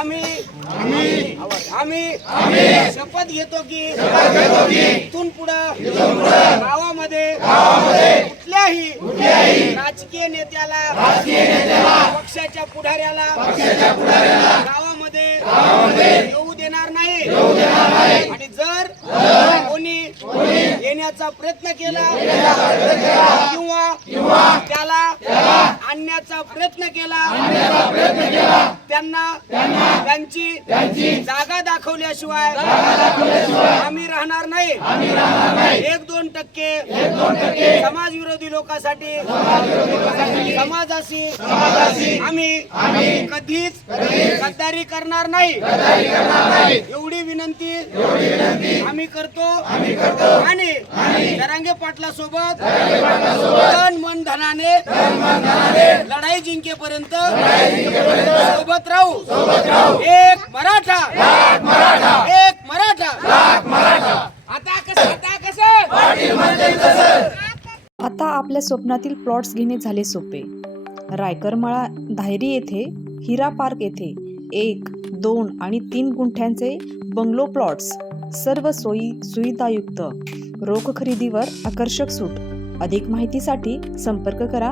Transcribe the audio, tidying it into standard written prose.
आम्ही शपथ घेतो की इथून पुढे गावामध्ये कुठल्याही राजकीय नेत्याला पक्षाच्या पुढाऱ्याला गावामध्ये येऊ देणार नाही आणि जर कोणी येण्याचा प्रयत्न केला किंवा त्याला आणण्याचा प्रयत्न केला त्यांना त्यांची जागा दाखवल्याशिवाय आम्ही राहणार नाही. 1-2% समाज विरोधी लोकांसाठी समाजाशी आम्ही कधीच गद्दारी करणार नाही. एवढी विनंती आम्ही करतो आणि जरांगे पाटला सोबत तन मन धनाने लढाई जिंकेपर्यंत सोबत राहू. एक मराठा. आता आपल्या स्वप्नातील प्लॉट्स घेणे झाले सोपे. रायकरमाळा धायरी येथे हिरा पार्क येथे 1, 2 आणि 3 गुंठ्यांचे बंगलो प्लॉट्स, सर्व सोयी सुविधायुक्त, रोख खरेदीवर आकर्षक सूट. अधिक माहितीसाठी संपर्क करा.